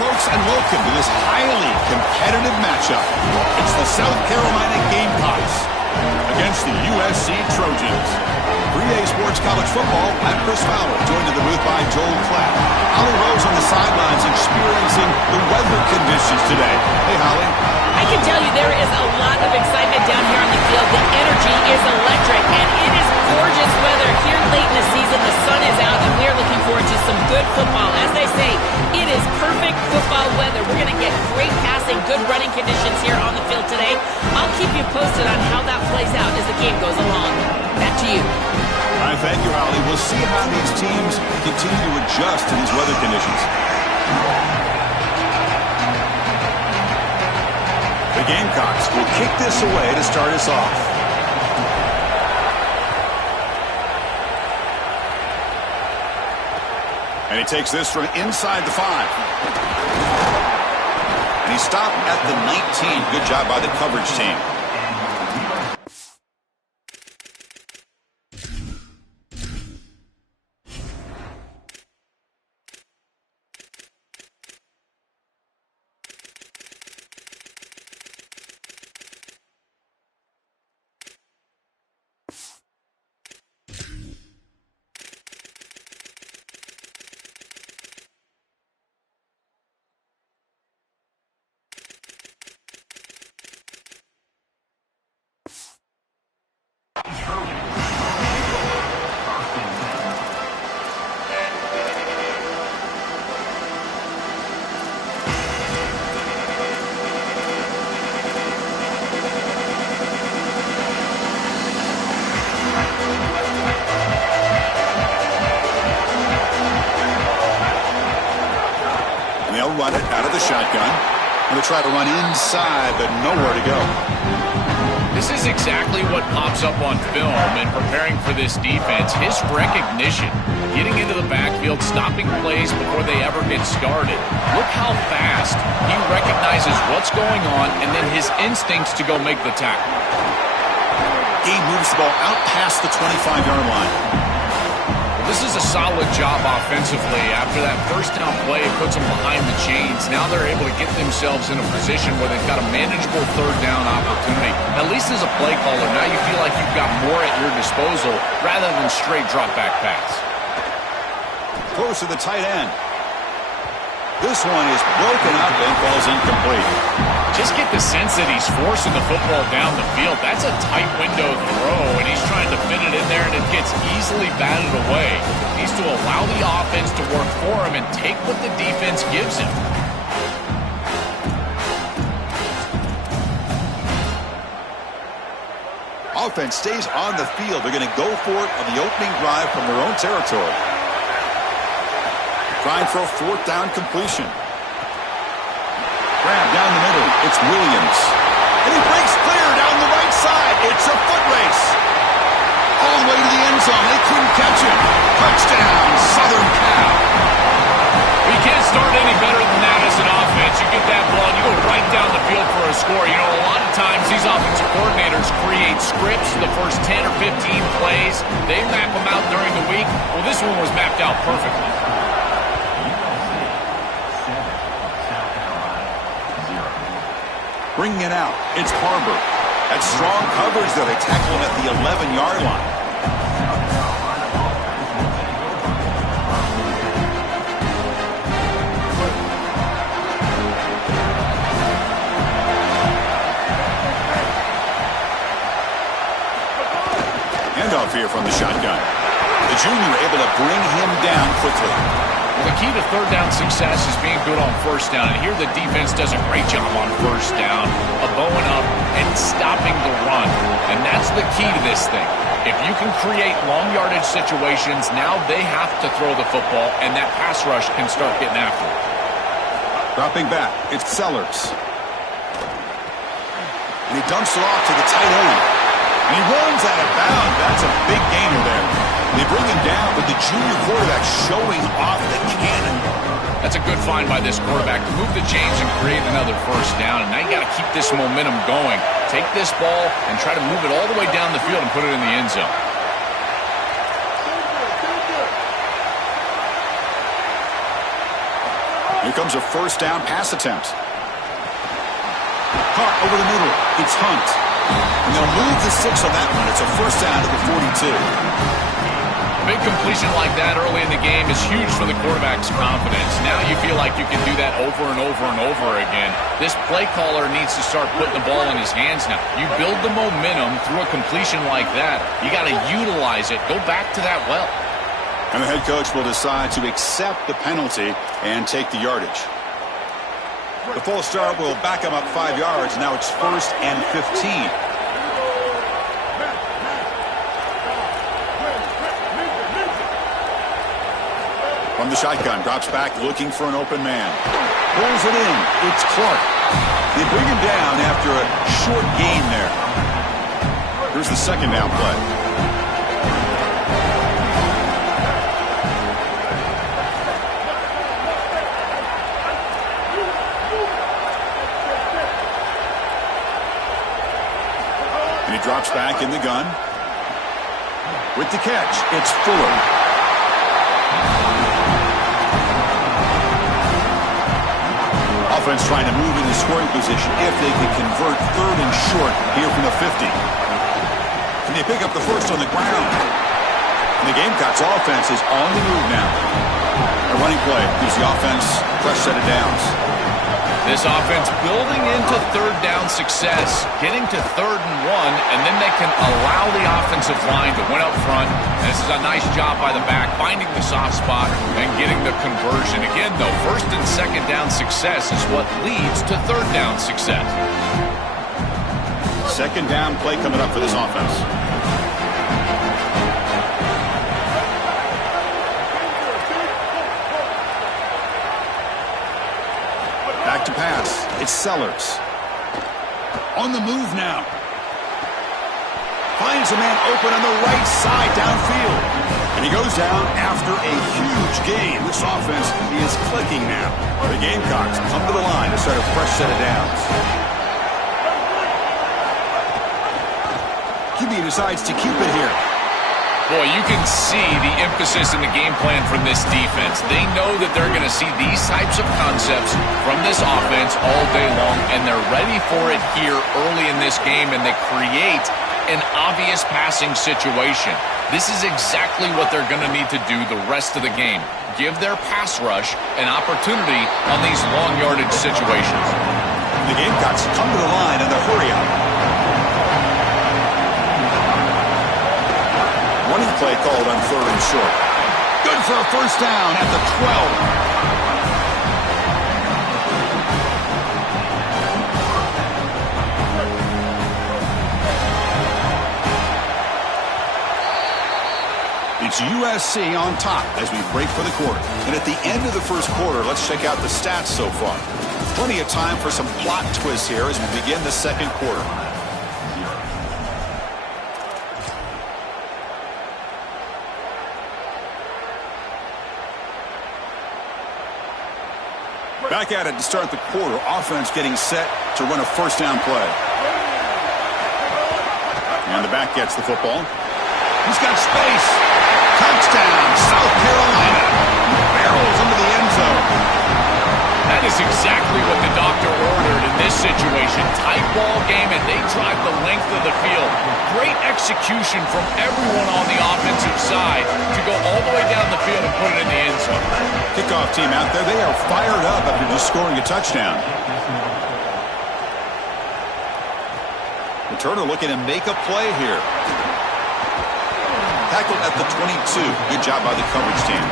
folks, and welcome to this highly competitive matchup. It's the South Carolina Gamecocks against the USC Trojans. 3A Sports College Football, I'm Chris Fowler, joined in the booth by Joel Clapp. Holly Rose on the sidelines experiencing the weather conditions today. Hey, Holly. I can tell you there is a lot of excitement down here on the field. The energy is electric, and it is gorgeous weather here late in the season. The sun is out, and we're looking forward to some good football. As they say, it is perfect football weather. We're going to get great passing, good running conditions here on the field today. I'll keep you posted on how that plays out as the game goes along. Back to you. All right, thank you, Holly. We'll see how these teams continue to adjust to these weather conditions. The Gamecocks will kick this away to start us off. And he takes this from inside the 5. And he stopped at the 19. Good job by the coverage team. They'll run it out of the shotgun. And they'll try to run inside, but nowhere to go. This is exactly what pops up on film in preparing for this defense. His recognition, getting into the backfield, stopping plays before they ever get started. Look how fast he recognizes what's going on and then his instincts to go make the tackle. He moves the ball out past the 25-yard line. This is a solid job offensively. After that first down play, it puts them behind the chains. Now they're able to get themselves in a position where they've got a manageable third down opportunity. At least as a play caller, now you feel like you've got more at your disposal rather than straight drop back pass. Close to the tight end. This one is broken up and falls incomplete. Just get the sense that he's forcing the football down the field. That's a tight window throw, and he's trying to fit it in there, and it gets easily batted away. He needs to allow the offense to work for him and take what the defense gives him. Offense stays on the field. They're going to go for it on the opening drive from their own territory. Trying for a fourth down completion. Grab down the middle. It's Williams. And he breaks clear down the right side. It's a foot race. All the way to the end zone. They couldn't catch him. Touchdown, Southern Cal. You can't start any better than that as an offense. You get that ball, and you go right down the field for a score. You know, a lot of times these offensive coordinators create scripts the first 10 or 15 plays. They map them out during the week. Well, this one was mapped out perfectly. Bringing it out, it's Harbor. That's strong coverage, though. They tackle him at the 11-yard line. Handoff here from the shotgun. The junior able to bring him down quickly. Well, the key to third down success is being good on first down. And here the defense does a great job on first down of bowing up and stopping the run. And that's the key to this thing. If you can create long yardage situations, now they have to throw the football, and that pass rush can start getting after it. Dropping back, it's Sellers. And he dumps it off to the tight end. And he runs out of bounds. That's a big gainer there. They bring him down, but the junior quarterback showing off the cannon. That's a good find by this quarterback to move the chains and create another first down. And now you got to keep this momentum going. Take this ball and try to move it all the way down the field and put it in the end zone. Here comes a first down pass attempt. Caught over the middle. It's Hunt. And they'll move the 6 on that one. It's a first down to the 42. A big completion like that early in the game is huge for the quarterback's confidence. Now you feel like you can do that over and over and over again. This play caller needs to start putting the ball in his hands now. You build the momentum through a completion like that. You got to utilize it. Go back to that well. And the head coach will decide to accept the penalty and take the yardage. The false start will back him up 5 yards. Now it's 1st and 15. From the shotgun, drops back looking for an open man. Pulls it in. It's Clark. They bring him down after a short gain there. Here's the second down play. And he drops back in the gun. With the catch, it's Fuller. Offense trying to move in the scoring position if they can convert 3rd and short here from the 50. And they pick up the first on the ground. And the Gamecocks offense is on the move now. A running play gives the offense a fresh set of downs. This offense building into 3rd down success, getting to 3rd and 1, and then they can allow the offensive line to win up front. And this is a nice job by the back, finding the soft spot and getting the conversion. Again, though, 1st and 2nd down success is what leads to 3rd down success. 2nd down play coming up for this offense. Back to pass. It's Sellers. On the move now. Finds a man open on the right side downfield. And he goes down after a huge gain. This offense is clicking now. The Gamecocks come to the line to start a fresh set of downs. QB decides to keep it here. Boy, you can see the emphasis in the game plan from this defense. They know that they're going to see these types of concepts from this offense all day long, and they're ready for it here early in this game, and they create an obvious passing situation. This is exactly what they're going to need to do the rest of the game. Give their pass rush an opportunity on these long yardage situations. The Gamecocks come to the line in the hurry-up. Running play called on 3rd and short. Good for a first down at the 12. It's USC on top as we break for the quarter. And at the end of the first quarter, let's check out the stats so far. Plenty of time for some plot twists here as we begin the second quarter. Back at it to start the quarter. Offense getting set to run a first down play. And the back gets the football. He's got space. Touchdown, South Carolina. Barrels into the end zone. That is exactly what the doctor ordered in this situation. Tight ball game, and they drive the length of the field. Great execution from everyone on the offensive side to go all the way down the field and put it in the end zone. Kickoff team out there, they are fired up after just scoring a touchdown. Returner looking to make a play here. Tackled at the 22. Good job by the coverage team.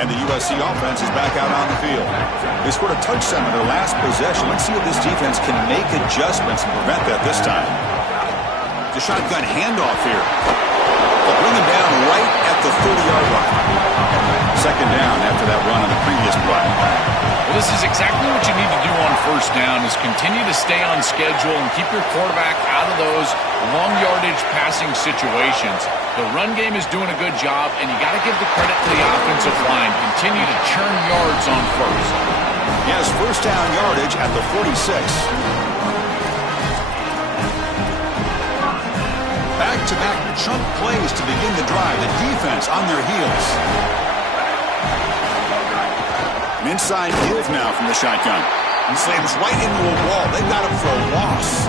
And the USC offense is back out on the field. They scored a touchdown in their last possession. Let's see if this defense can make adjustments and prevent that this time. The shotgun handoff here. They'll bring him down right at the 30-yard line. Second down after that run on the previous play. Well, this is exactly what you need to do on first down is continue to stay on schedule and keep your quarterback out of those long yardage passing situations. The run game is doing a good job, and you got to give the credit to the offensive line. Continue to churn yards on first. He has first down yardage at the 46. Back-to-back chunk plays to begin the drive. The defense on their heels. An inside give now from the shotgun. And slams right into a wall. They've got him for a loss.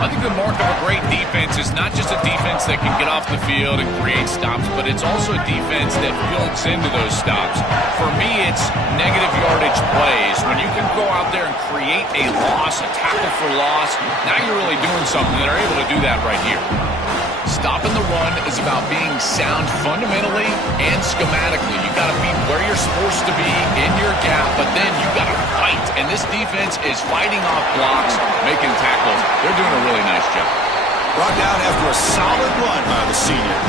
I think the mark of a great defense is not just a defense that can get off the field and create stops, but it's also a defense that builds into those stops. For me, it's negative yardage plays. When you can go out there and create a loss, a tackle for loss, now you're really doing something. They're able to do that right here. Stopping the run is about being sound fundamentally and schematically. You got to be where you're supposed to be in your gap, but then you got to fight. And this defense is fighting off blocks, making tackles. They're doing a really nice job. Brought down after a solid run by the senior.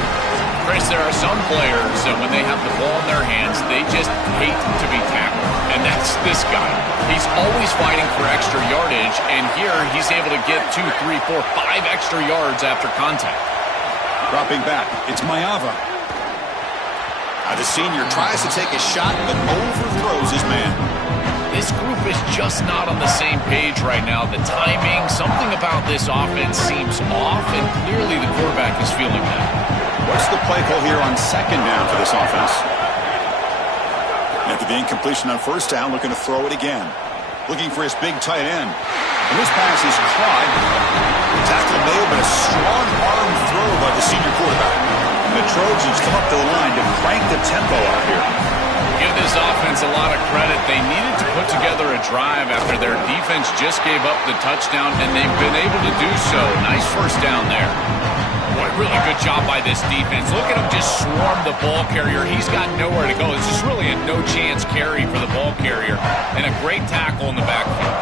Chris, there are some players that when they have the ball in their hands, they just hate to be tackled. And that's this guy. He's always fighting for extra yardage, and here he's able to get 2, 3, 4, 5 extra yards after contact. Dropping back, it's Mayava. The senior tries to take a shot, but overthrows his man. This group is just not on the same page right now. The timing, something about this offense seems off, and clearly the quarterback is feeling that. What's the play call here on second down for this offense? After the incompletion on first down, looking to throw it again. Looking for his big tight end. And this pass is caught. Tackle made, but a strong arm throw by the senior quarterback. And the Trojans come up to the line to crank the tempo out here. Give this offense a lot of credit. They needed to put together a drive after their defense just gave up the touchdown, and they've been able to do so. Nice first down there. Boy, really good job by this defense. Look at him just swarm the ball carrier. He's got nowhere to go. This is really a no-chance carry for the ball carrier, and a great tackle in the backfield.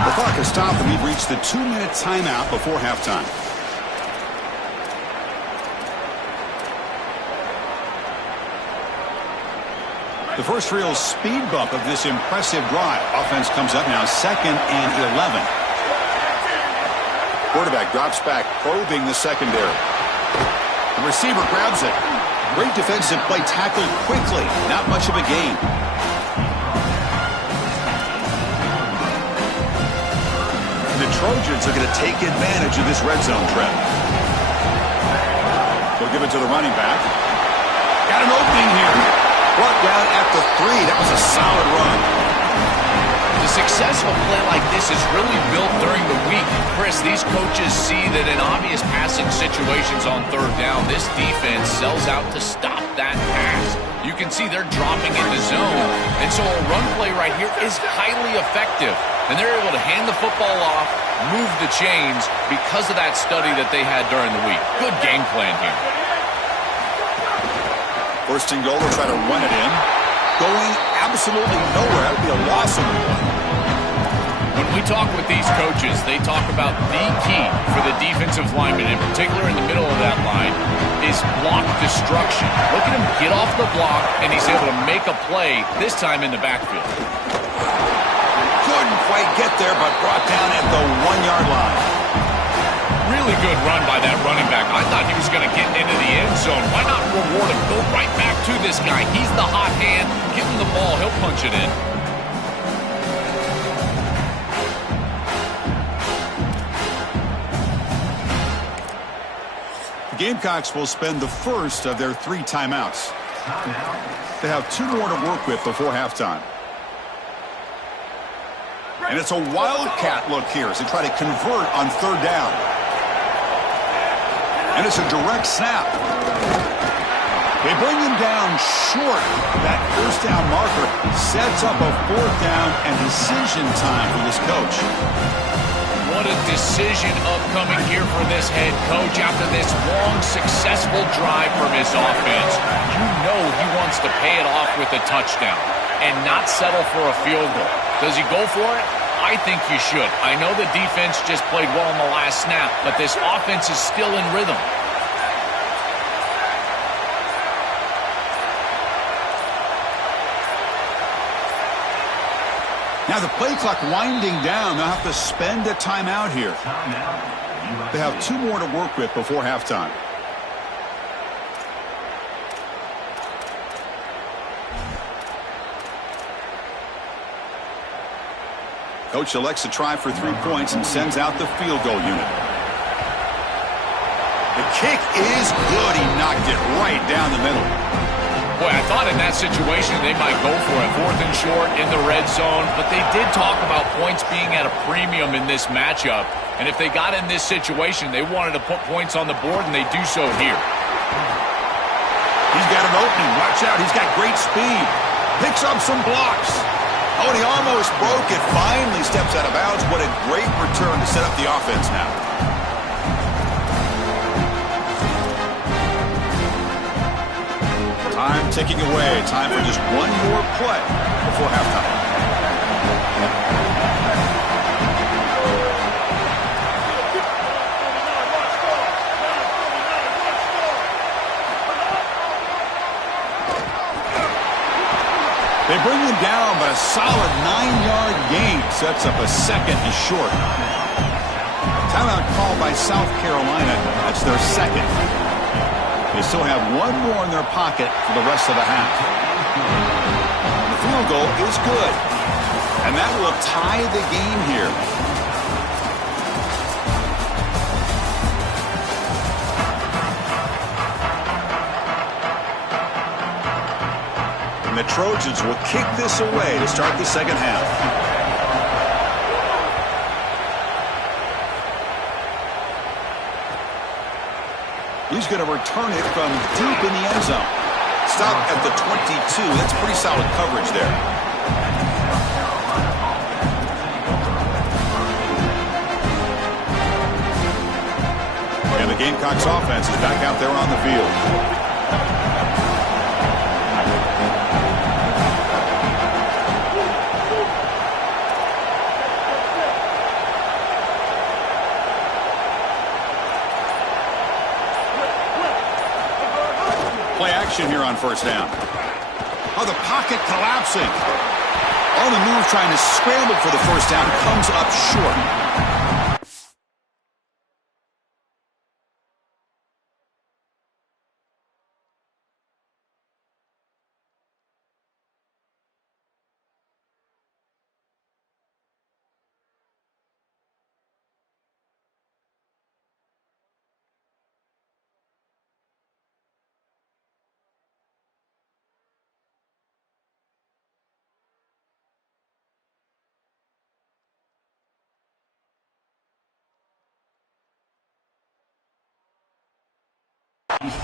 The clock has stopped, and we've reached the 2-minute timeout before halftime. The first real speed bump of this impressive drive. Offense comes up now 2nd and 11. Quarterback drops back, probing the secondary. The receiver grabs it. Great defensive play, tackled quickly. Not much of a gain. The Trojans are going to take advantage of this red zone trap. They'll give it to the running back. Got an opening here. Brought down at the 3. That was a solid run. The successful play like this is really built during the week. Chris, these coaches see that in obvious passing situations on third down, this defense sells out to stop that pass. You can see they're dropping into zone, and so a run play right here is highly effective. And they're able to hand the football off, move the chains because of that study that they had during the week. Good game plan here. First and goal, they'll try to run it in. Going absolutely nowhere. That would be a loss of one. When we talk with these coaches, they talk about the key for the defensive lineman, in particular in the middle of that line, is block destruction. Look at him get off the block, and he's able to make a play, this time in the backfield. Couldn't quite get there, but brought down at the 1-yard line. Really good run by that running back. I thought he was going to get into the end zone. Why not reward him? Go right back to this guy. He's the hot hand. Give him the ball. He'll punch it in. The Gamecocks will spend the first of their 3 timeouts. They have 2 more to work with before halftime. And it's a wildcat look here as they try to convert on third down. And it's a direct snap. They bring him down short. That first down marker sets up a 4th down and decision time for this coach. What a decision upcoming here for this head coach after this long, successful drive from his offense. You know he wants to pay it off with a touchdown and not settle for a field goal. Does he go for it? I think you should. I know the defense just played well in the last snap, but this offense is still in rhythm. Now the play clock winding down. They'll have to spend a timeout here. They have 2 more to work with before halftime. Coach elects to try for 3 points and sends out the field goal unit. The kick is good. He knocked it right down the middle. Boy, I thought in that situation they might go for it. 4th and short in the red zone, but they did talk about points being at a premium in this matchup. And if they got in this situation, they wanted to put points on the board, and they do so here. He's got an opening. Watch out. He's got great speed. Picks up some blocks. Oh, and he almost broke it. Finally steps out of bounds. What a great return to set up the offense now. Time ticking away. Time for just one more play before halftime. They bring him down, but a solid 9-yard gain sets up a 2nd and short. Timeout called by South Carolina. That's their 2nd. They still have 1 more in their pocket for the rest of the half. The field goal is good. And that will tie the game here. And the Trojans will kick this away to start the second half. He's going to return it from deep in the end zone. Stop at the 22. That's pretty solid coverage there. And the Gamecocks offense is back out there on the field. Play action here on 1st down. Oh, the pocket collapsing. On the move, trying to scramble for the 1st down, comes up short.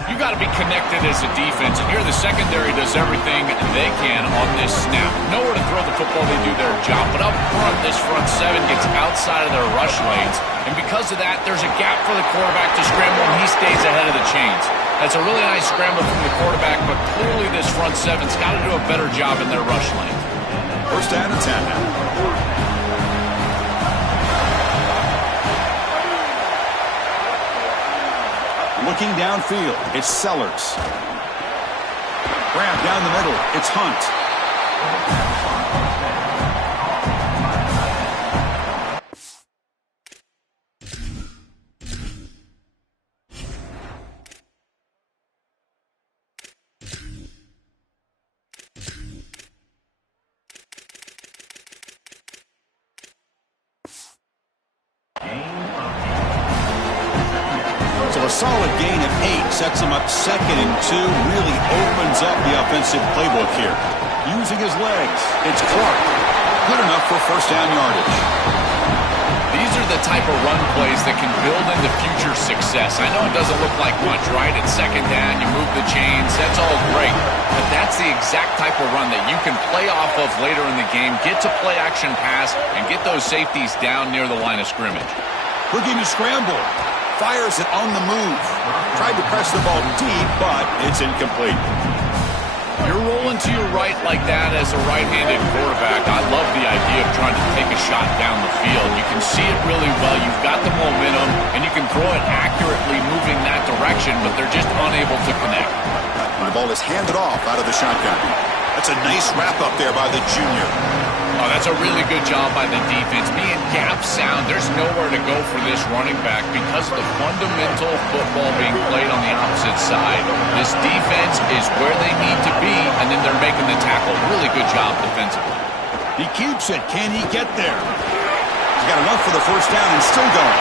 You got to be connected as a defense, and here the secondary does everything they can on this snap. Nowhere to throw the football, they do their job. But up front, this front 7 gets outside of their rush lanes, and because of that, there's a gap for the quarterback to scramble, and he stays ahead of the chains. That's a really nice scramble from the quarterback, but clearly this front 7's got to do a better job in their rush lanes. 1st down and 10 now. Looking downfield, it's Sellers. Grab down the middle, it's Hunt. So a solid gain of 8 sets him up 2nd and 2. Really opens up the offensive playbook here. Using his legs, it's Clark. Good enough for 1st down yardage. These are the type of run plays that can build into future success. I know it doesn't look like much, right? It's 2nd down, you move the chains, that's all great. But that's the exact type of run that you can play off of later in the game, get to play action pass, and get those safeties down near the line of scrimmage. Looking to scramble. Fires it on the move. Tried to press the ball deep, but it's incomplete. You're rolling to your right like that as a right-handed quarterback. I love the idea of trying to take a shot down the field. You can see it really well. You've got the momentum, and you can throw it accurately moving that direction, but they're just unable to connect. And the ball is handed off out of the shotgun. That's a nice wrap-up there by the junior. Oh, that's a really good job by the defense. Being gap sound, there's nowhere to go for this running back because of the fundamental football being played on the opposite side. This defense is where they need to be, and then they're making the tackle. Really good job defensively. He keeps it. Can he get there? He's got enough for the first down and still going.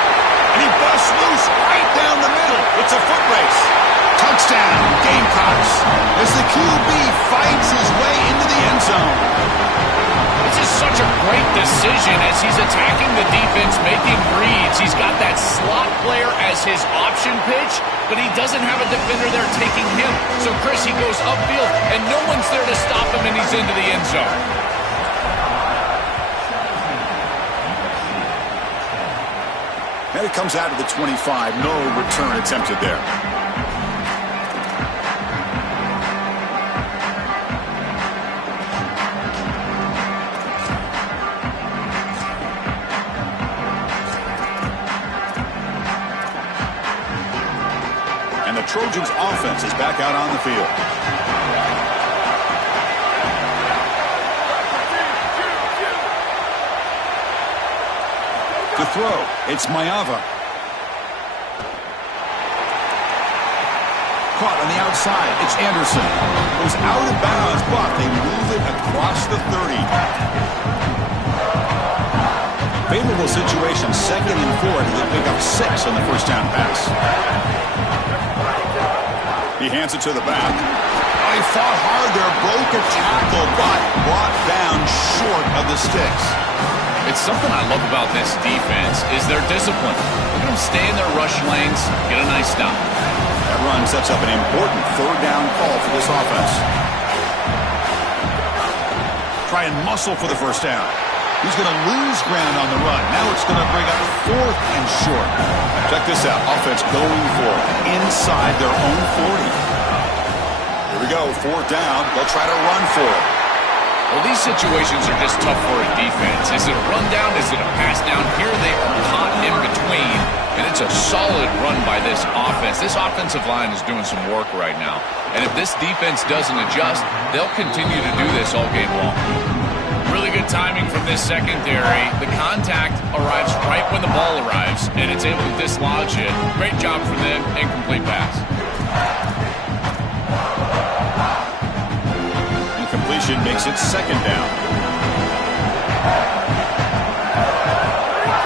And he busts loose right down the middle. It's a foot race. Touchdown, Gamecocks, as the QB fights his way into the end zone. This is such a great decision as he's attacking the defense, making reads. He's got that slot player as his option pitch, but he doesn't have a defender there taking him. So, Chris, he goes upfield, and no one's there to stop him, and he's into the end zone. And it comes out of the 25. No return attempted there. And the Trojans' offense is back out on the field. To throw, it's Mayava. Caught on the outside, it's Anderson. Goes out of bounds, but they move it across the 30. Favorable situation, 2nd and 4. They pick up 6 on the first down pass. He hands it to the back. Oh, he fought hard there, broke a tackle, but brought down short of the sticks. It's something I love about this defense is their discipline. Look at them stay in their rush lanes, get a nice stop. That run sets up an important 3rd down call for this offense. Try and muscle for the first down. He's going to lose ground on the run. Now it's going to bring up 4th and short. Check this out. Offense going for it inside their own 40. Here we go. 4th down. They'll try to run for it. Well, these situations are just tough for a defense. Is it a run down? Is it a pass down? Here they are caught in between, and it's a solid run by this offense. This offensive line is doing some work right now, and if this defense doesn't adjust, they'll continue to do this all game long. Really good timing from this secondary. The contact arrives right when the ball arrives, and it's able to dislodge it. Great job for them. Incomplete pass. Completion makes it 2nd down.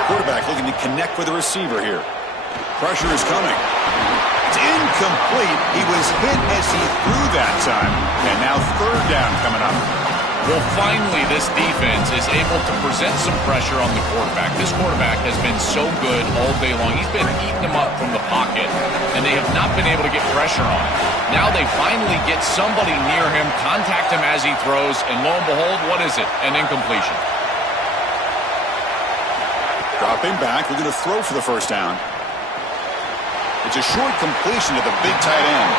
Quarterback looking to connect with the receiver here. Pressure is coming. It's incomplete. He was hit as he threw that time. And now 3rd down coming up. Well, finally, this defense is able to present some pressure on the quarterback. This quarterback has been so good all day long. He's been eating them up from the pocket, and they have not been able to get pressure on him. Now they finally get somebody near him, contact him as he throws, and lo and behold, what is it? An incompletion. Dropping back, we're going to throw for the first down. It's a short completion to the big tight end.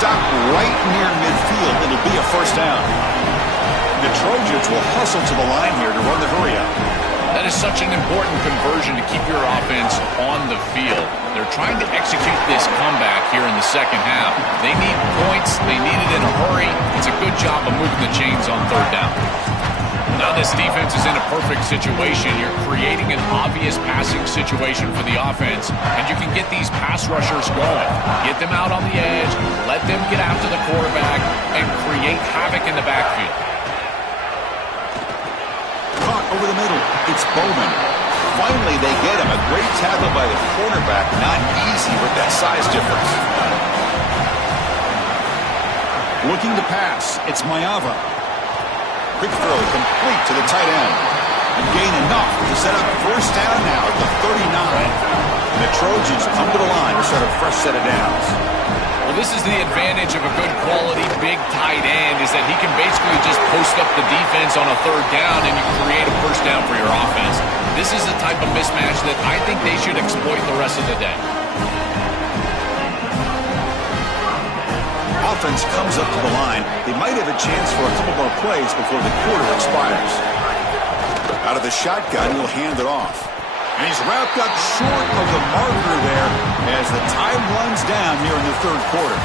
Stop right near midfield. It'll be a first down. The Trojans will hustle to the line here to run the hurry-up. That is such an important conversion to keep your offense on the field. They're trying to execute this comeback here in the second half. They need points. They need it in a hurry. It's a good job of moving the chains on 3rd down. Now this defense is in a perfect situation. You're creating an obvious passing situation for the offense, and you can get these pass rushers going. Get them out on the edge, let them get after the quarterback, and create havoc in the backfield. Caught over the middle. It's Bowman. Finally, they get him. A great tackle by the cornerback. Not easy with that size difference. Looking to pass. It's Mayava. Quick throw complete to the tight end. And gain enough to set up first down now at the 39. And the Trojans come to the line to start a fresh set of downs. Well, this is the advantage of a good quality big tight end, is that he can basically just post up the defense on a 3rd down and you create a first down for your offense. This is the type of mismatch that I think they should exploit the rest of the day. Offense comes up to the line. They might have a chance for a couple more plays before the quarter expires. Out of the shotgun, he'll hand it off. And he's wrapped up short of the marker there as the time runs down here in the 3rd quarter.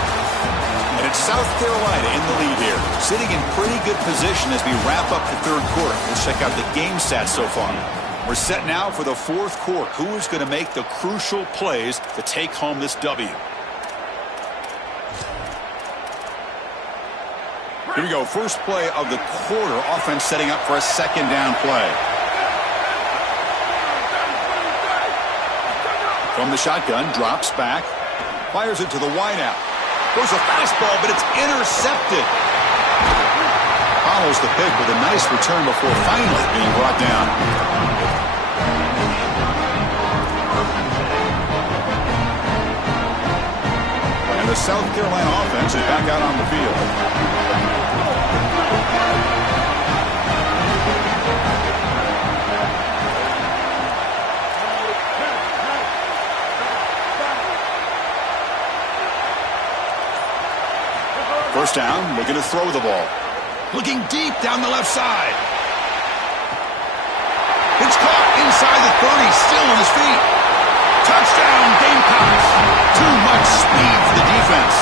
And it's South Carolina in the lead here, sitting in pretty good position as we wrap up the third quarter. Let's check out the game stats so far. We're set now for the fourth quarter. Who is going to make the crucial plays to take home this W? Here we go. First play of the quarter. Offense setting up for a second down play. From the shotgun, drops back, fires it to the wideout. Goes a fastball, but it's intercepted. Follows the pick with a nice return before finally being brought down. And the South Carolina offense is back out on the field. First down, looking to throw the ball. Looking deep down the left side. It's caught inside the 30, still on his feet. Touchdown, Gamecocks. Too much speed for the defense.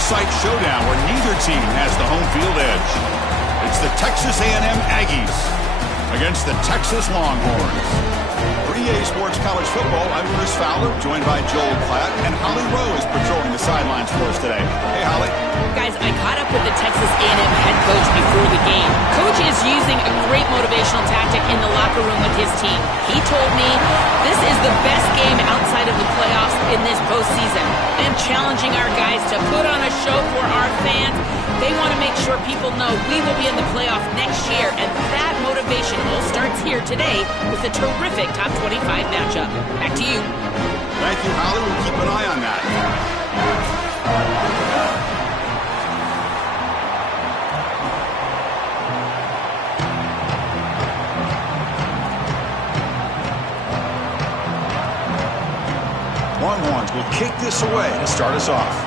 Site showdown where neither team has the home field edge. It's the Texas A&M Aggies against the Texas Longhorns. For EA Sports College Football, I'm Chris Fowler, joined by Joel Klatt, and Holly Rowe is patrolling the sidelines for us today. Hey, Holly. Guys, I caught up with the Texas A&M head coach before the game. Coach is using a great motivational tactic in the locker room with his team. He told me this is the best game outside of the playoffs in this postseason. And challenging our guys to put on a show for our fans. They want to make sure people know we will be in the playoff next year. And that motivation all starts here today with a terrific top 25 matchup. Back to you. Thank you, Holly. We'll keep an eye on that. Longhorns will kick this away to start us off.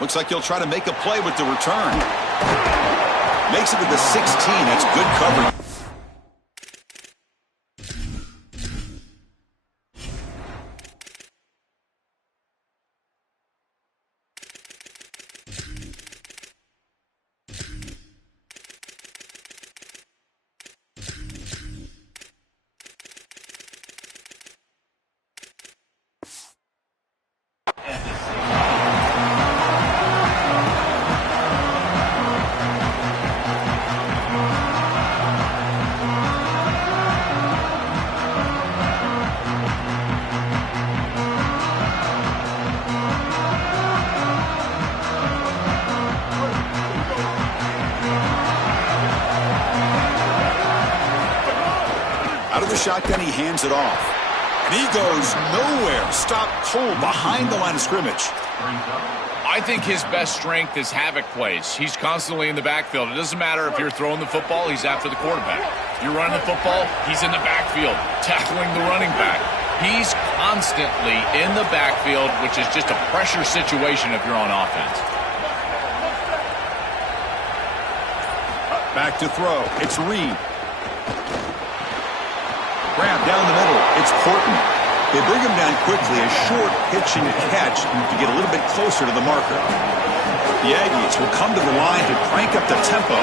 Looks like he'll try to make a play with the return. Makes it with the 16. That's good coverage. the shotgun, he hands it off. And he goes nowhere. Stop cold behind the line of scrimmage. I think his best strength is havoc plays. He's constantly in the backfield. It doesn't matter if you're throwing the football, he's after the quarterback. You're running the football, he's in the backfield, tackling the running back. He's constantly in the backfield, which is just a pressure situation if you're on offense. Back to throw. It's Reed. Grab down the middle. It's Portman. They bring him down quickly. A short pitch and catch to get a little bit closer to the marker. The Aggies will come to the line to crank up the tempo.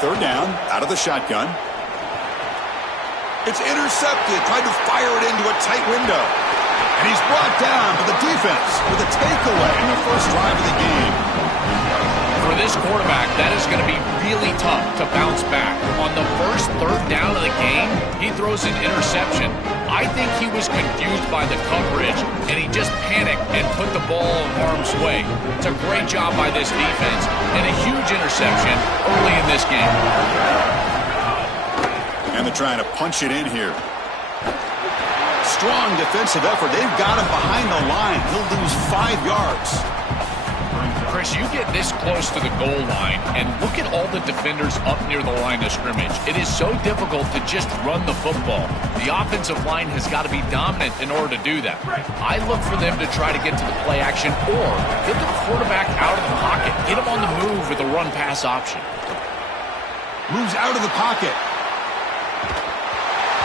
Third down, out of the shotgun. It's intercepted. Tried to fire it into a tight window. And he's brought down by the defense with a takeaway in the first drive of the game. For this quarterback, that is going to be really tough to bounce back. On the first third down of the game, he throws an interception. I think he was confused by the coverage, and he just panicked and put the ball in harm's way. It's a great job by this defense, and a huge interception early in this game. And they're trying to punch it in here. Strong defensive effort. They've got him behind the line. He'll lose 5 yards. Chris, you get this close to the goal line, and look at all the defenders up near the line of scrimmage. It is so difficult to just run the football. The offensive line has got to be dominant in order to do that. I look for them to try to get to the play action or get the quarterback out of the pocket. Get him on the move with a run-pass option. Moves out of the pocket.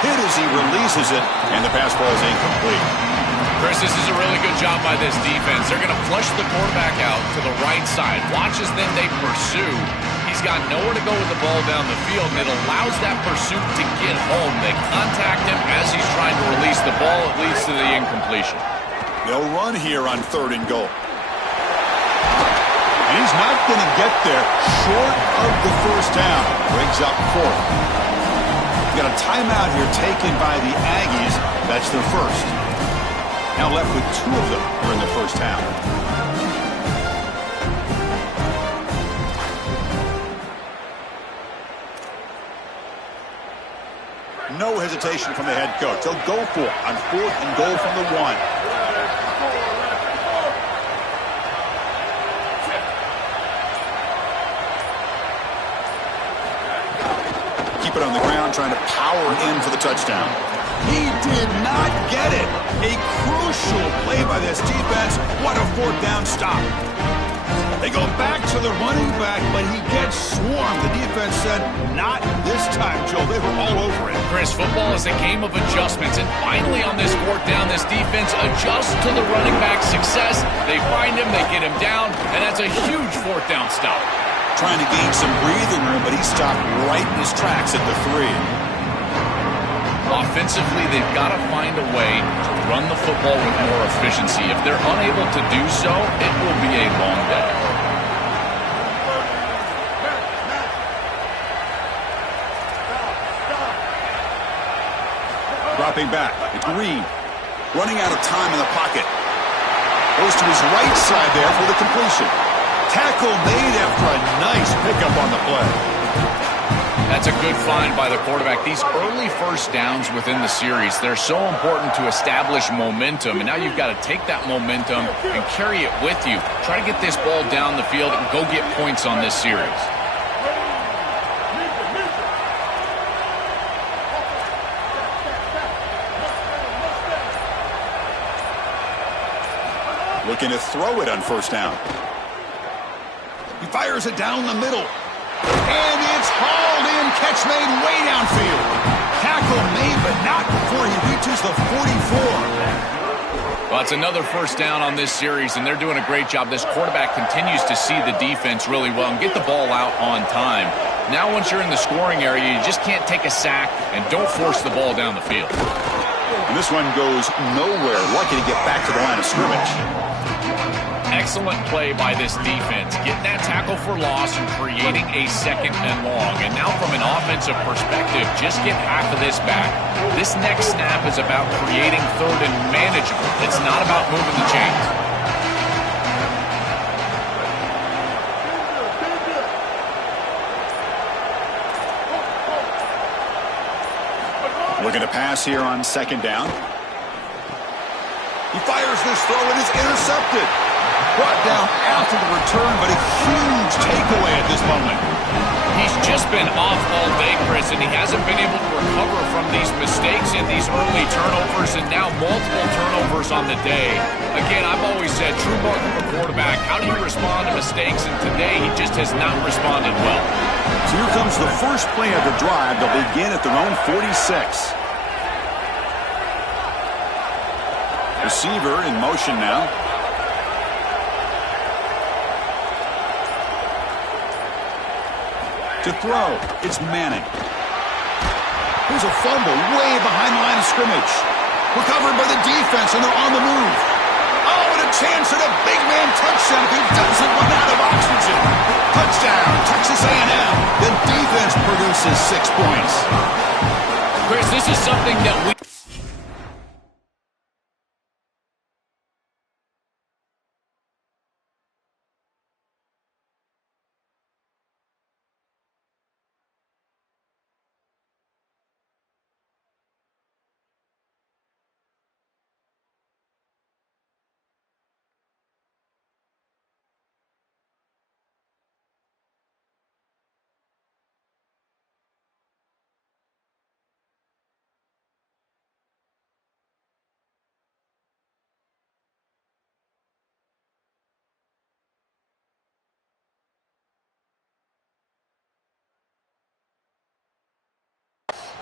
Hit as he releases it, and the pass ball is incomplete. Chris, this is a really good job by this defense. They're going to flush the quarterback out to the right side. Watch as then they pursue. He's got nowhere to go with the ball down the field, and it allows that pursuit to get home. They contact him as he's trying to release the ball. It leads to the incompletion. They'll run here on 3rd and goal. And he's not going to get there short of the first down. Brings up 4th. Got a timeout here taken by the Aggies. That's their first. Now left with 2 of them here in the first half. No hesitation from the head coach. They'll go for it on 4th and goal from the 1. Keep it on the ground, trying to power in for the touchdown. He did not get it. A crucial play by this defense. What a 4th down stop. They go back to the running back, but he gets swarmed. The defense said, not this time, Joe. They were all over it. Chris, football is a game of adjustments, and finally on this 4th down, this defense adjusts to the running back's success. They find him, they get him down, and that's a huge 4th down stop. Trying to gain some breathing room, but he stopped right in his tracks at the 3. Offensively, they've got to find a way to run the football with more efficiency. If they're unable to do so, it will be a long day. Dropping back, it's Reed. Running out of time in the pocket. Goes to his right side there for the completion. Tackle made after a nice pickup on the play. That's a good find by the quarterback. These early first downs within the series, they're so important to establish momentum. And now you've got to take that momentum and carry it with you. Try to get this ball down the field and go get points on this series. Looking to throw it on 1st down. He fires it down the middle. And it's hauled in. Catch made way downfield. Tackle made, but not before he reaches the 44. Well, it's another 1st down on this series, and they're doing a great job. This quarterback continues to see the defense really well and get the ball out on time. Now once you're in the scoring area, you just can't take a sack and don't force the ball down the field. And this one goes nowhere. Lucky to get back to the line of scrimmage. Excellent play by this defense, getting that tackle for loss and creating a 2nd and long. And now from an offensive perspective, just get half of this back. This next snap is about creating 3rd and manageable. It's not about moving the chains. Looking to pass here on second down. He fires this throw. It is intercepted. Brought down after the return, but a huge takeaway at this moment. He's just been off all day, Chris, and he hasn't been able to recover from these mistakes and these early turnovers, and now multiple turnovers on the day. Again, I've always said, true mark of a quarterback, how do you respond to mistakes? And today, he just has not responded well. So here comes the first play of the drive. They'll begin at their own 46. Receiver in motion now. To throw, it's Manning. Here's a fumble way behind the line of scrimmage. Recovered by the defense, and they're on the move. Oh, and a chance at a big man touchdown if he doesn't run out of oxygen. Touchdown, Texas A&M. The defense produces 6 points. Chris, this is something that we...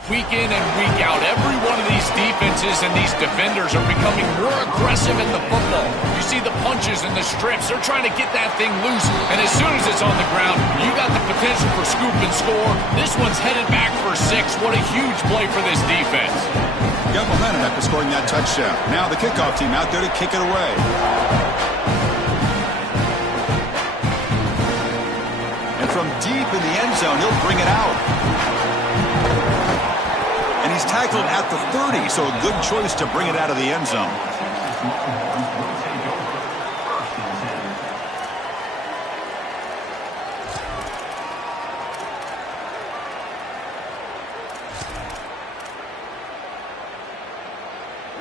Week in and week out, every one of these defenses and these defenders are becoming more aggressive in the football. You see the punches and the strips. They're trying to get that thing loose, and as soon as it's on the ground, you got the potential for scoop and score. This one's headed back for 6. What a huge play for this defense. Got momentum after scoring that touchdown. Now the kickoff team out there to kick it away. And from deep in the end zone, he'll bring it out. And he's tackled at the 30, so a good choice to bring it out of the end zone.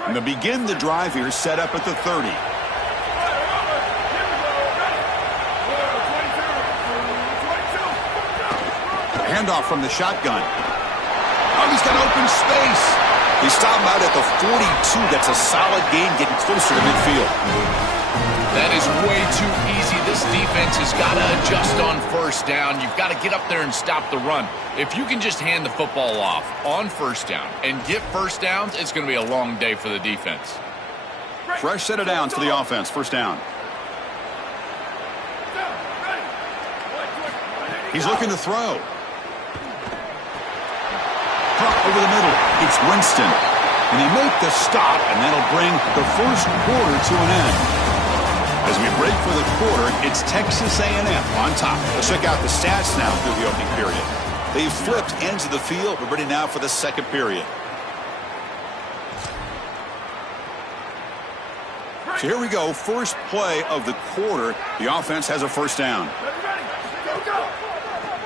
And to begin the drive here, set up at the 30. Handoff from the shotgun. Oh, he's got open space. They stop him out at the 42. That's a solid gain, getting closer to midfield. That is way too easy. This defense has got to adjust on first down. You've got to get up there and stop the run. If you can just hand the football off on first down and get first downs, it's going to be a long day for the defense. Fresh set of downs for the offense. First down. He's looking to throw. Over the middle, it's Winston. And they make the stop, and that'll bring the first quarter to an end. As we break for the quarter, it's Texas A&M on top. Let's check out the stats now through the opening period. They've flipped ends of the field. We're ready now for the second period. So here we go. First play of the quarter. The offense has a first down.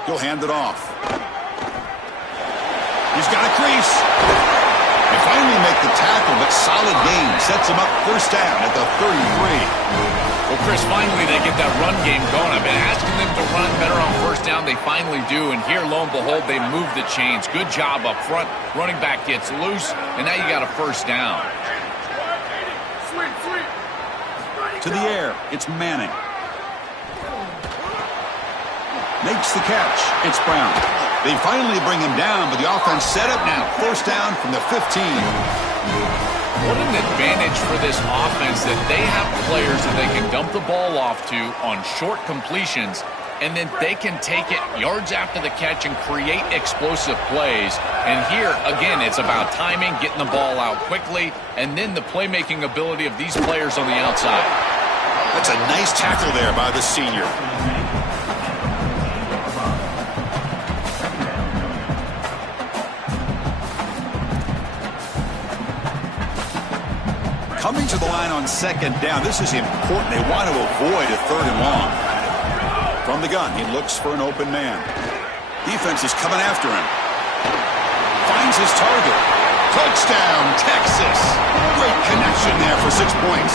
He'll hand it off. He's got a crease. They finally make the tackle, but solid gain. Sets him up first down at the 33. Well, Chris, finally they get that run game going. I've been asking them to run better on first down. They finally do, and here, lo and behold, they move the chains. Good job up front. Running back gets loose, and now you got a first down. To the air, it's Manning. Makes the catch. It's Brown. They finally bring him down, but the offense set up now. First down from the 15. What an advantage for this offense that they have players that they can dump the ball off to on short completions, and then they can take it yards after the catch and create explosive plays. And here, again, it's about timing, getting the ball out quickly, and then the playmaking ability of these players on the outside. That's a nice tackle there by the senior. Coming to the line on second down. This is important. They want to avoid a third and long. From the gun, he looks for an open man. Defense is coming after him. Finds his target. Touchdown, Texas. Great connection there for 6 points.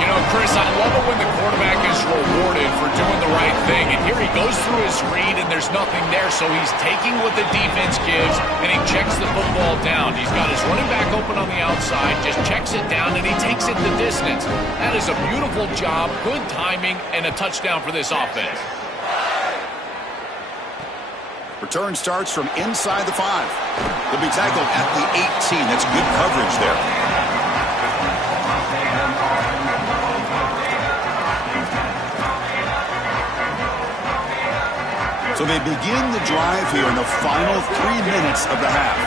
You know, Chris, I love it when the quarterback is rewarded for doing the right thing. And here he goes through his read, and there's nothing there. So he's taking what the defense gives, and he checks the football down. He's got his running back open on the outside, just checks it down, and he takes it the distance. That is a beautiful job, good timing, and a touchdown for this offense. Return starts from inside the 5. He'll be tackled at the 18. That's good coverage there. So they begin the drive here in the final 3 minutes of the half.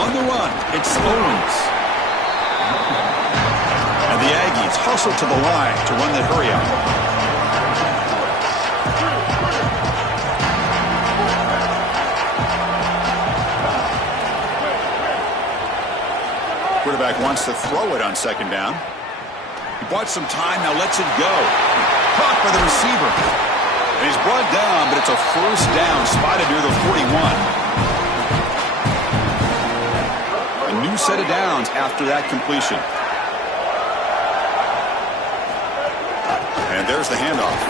On the run, it's Owens. And the Aggies hustle to the line to run that hurry out. Quarterback wants to throw it on second down. He bought some time, now lets it go. Caught by the receiver. And he's brought down, but it's a first down spotted near the 41. A new set of downs after that completion. And there's the handoff.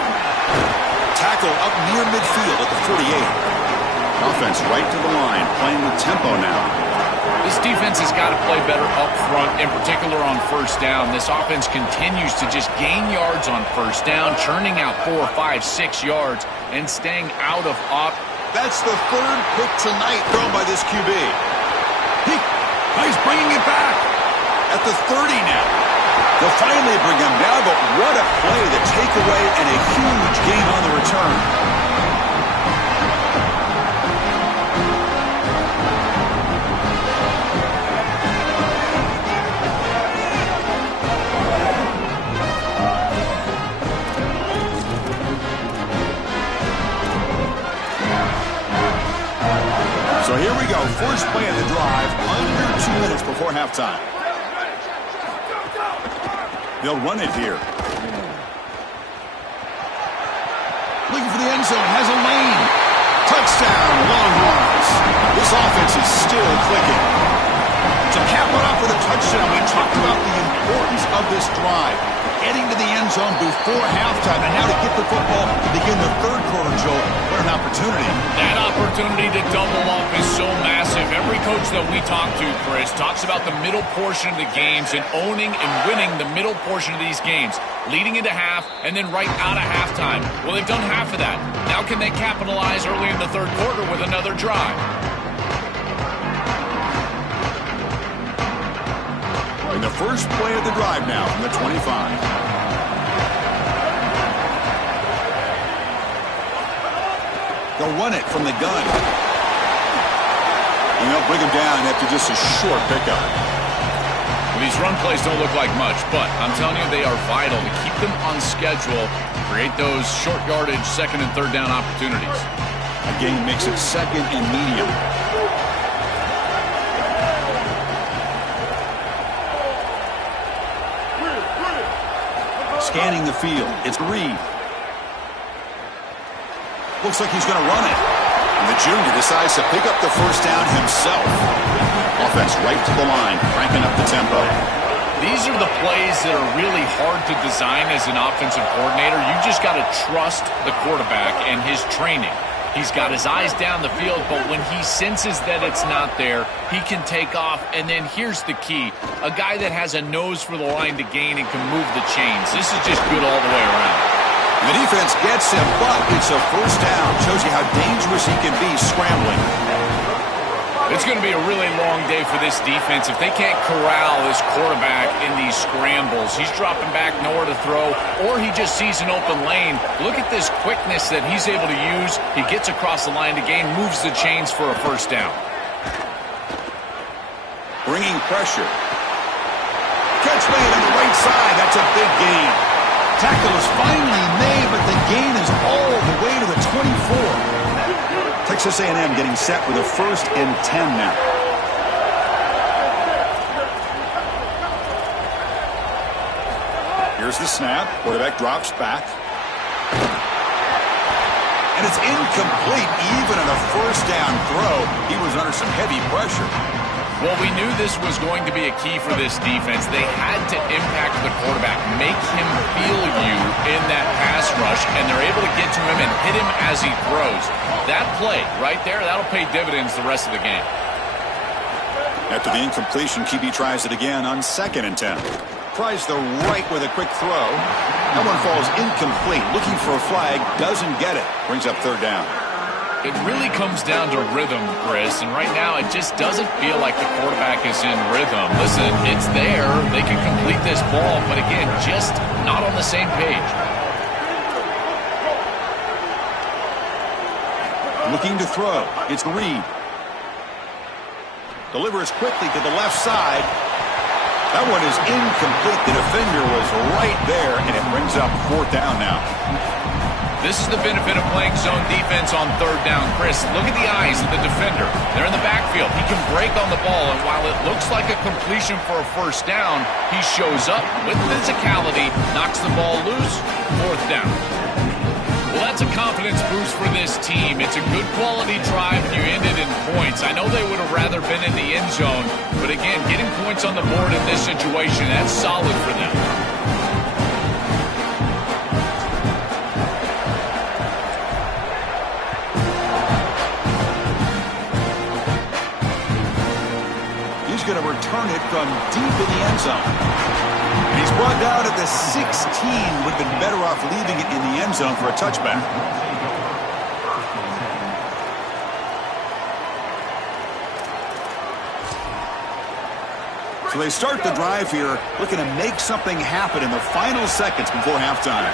Tackle up near midfield at the 48. Offense right to the line, playing with tempo now. This defense has got to play better up front, in particular on first down. This offense continues to just gain yards on first down, churning out 4, 5, 6 yards, and staying out of off. That's the third pick tonight thrown by this QB. He's bringing it back at the 30 now. They'll finally bring him down, but what a play, the takeaway, and a huge gain on the return. So here we go, first play of the drive, under 2 minutes before halftime. They'll run it here. Looking for the end zone, has a lane. Touchdown, Longhorns. This offense is still clicking. To cap it off with a touchdown, we talked about the importance of this drive. Getting to the end zone before halftime, and now to get the football to begin the third quarter, Joe. What an opportunity. That opportunity to double up is so massive. Every coach that we talk to, Chris, talks about the middle portion of the games and owning and winning the middle portion of these games, leading into half and then right out of halftime. Well, they've done half of that. Now can they capitalize early in the third quarter with another drive? In the first play of the drive now from the 25. They'll run it from the gun. And they'll bring him down after just a short pickup. Well, these run plays don't look like much, but I'm telling you, they are vital to keep them on schedule, create those short yardage second and third down opportunities. Again, makes it second and medium. Scanning the field, it's Reed. Looks like he's going to run it. And the junior decides to pick up the first down himself. Offense right to the line, cranking up the tempo. These are the plays that are really hard to design as an offensive coordinator. You just got to trust the quarterback and his training. He's got his eyes down the field, but when he senses that it's not there, he can take off. And then here's the key. A guy that has a nose for the line to gain and can move the chains. This is just good all the way around. The defense gets him, but it's a first down. Shows you how dangerous he can be scrambling. It's going to be a really long day for this defense. If they can't corral this quarterback in these scrambles, he's dropping back, nowhere to throw, or he just sees an open lane. Look at this quickness that he's able to use. He gets across the line to gain, moves the chains for a first down. Bringing pressure. Catch made on the right side. That's a big gain. Tackle is finally made, but the gain is all the way to the 24. Texas A&M getting set with a 1st and 10 now. Here's the snap. Quarterback drops back. And it's incomplete. Even on a first down throw, he was under some heavy pressure. Well, we knew this was going to be a key for this defense. They had to impact the quarterback, make him feel you in that pass rush, and they're able to get to him and hit him as he throws. That play right there, that'll pay dividends the rest of the game. After the incompletion, QB tries it again on 2nd and 10. Tries the right with a quick throw. That one falls incomplete. Looking for a flag, doesn't get it. Brings up 3rd down. It really comes down to rhythm, Chris, and right now it just doesn't feel like the quarterback is in rhythm. Listen, it's there. They can complete this ball, but again, just not on the same page. Looking to throw. It's Reed. Delivers quickly to the left side. That one is incomplete. The defender was right there, and it brings up 4th down now. This is the benefit of playing zone defense on 3rd down. Chris, look at the eyes of the defender. They're in the backfield. He can break on the ball, and while it looks like a completion for a 1st down, he shows up with physicality, knocks the ball loose, 4th down. Well, that's a confidence boost for this team. It's a good quality drive, and you ended in points. I know they would have rather been in the end zone, but again, getting points on the board in this situation, that's solid for them. He's going to return it from deep in the end zone. And he's brought down at the 16. Would have been better off leaving it in the end zone for a touchback. So they start the drive here, looking to make something happen in the final seconds before halftime.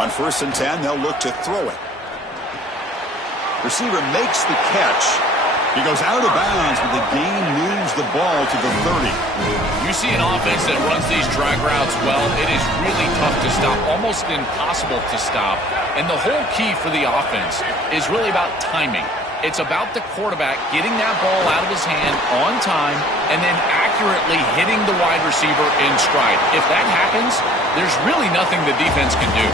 On 1st and 10, they'll look to throw it. Receiver makes the catch. He goes out of bounds, but the game moves the ball to the 30. You see an offense that runs these drag routes well, it is really tough to stop, almost impossible to stop. And the whole key for the offense is really about timing. It's about the quarterback getting that ball out of his hand on time and then accurately hitting the wide receiver in stride. If that happens, there's really nothing the defense can do.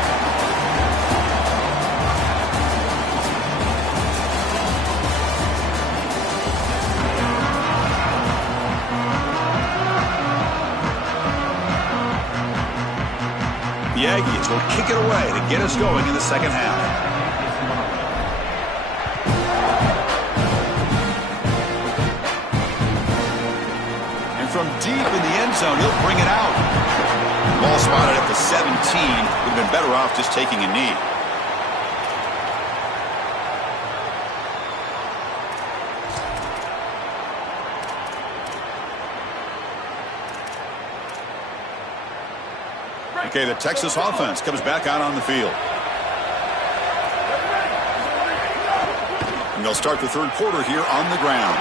The Aggies will kick it away to get us going in the 2nd half. And from deep in the end zone, he'll bring it out. Ball spotted at the 17. Would have been better off just taking a knee. Okay, the Texas offense comes back out on the field. And they'll start the 3rd quarter here on the ground.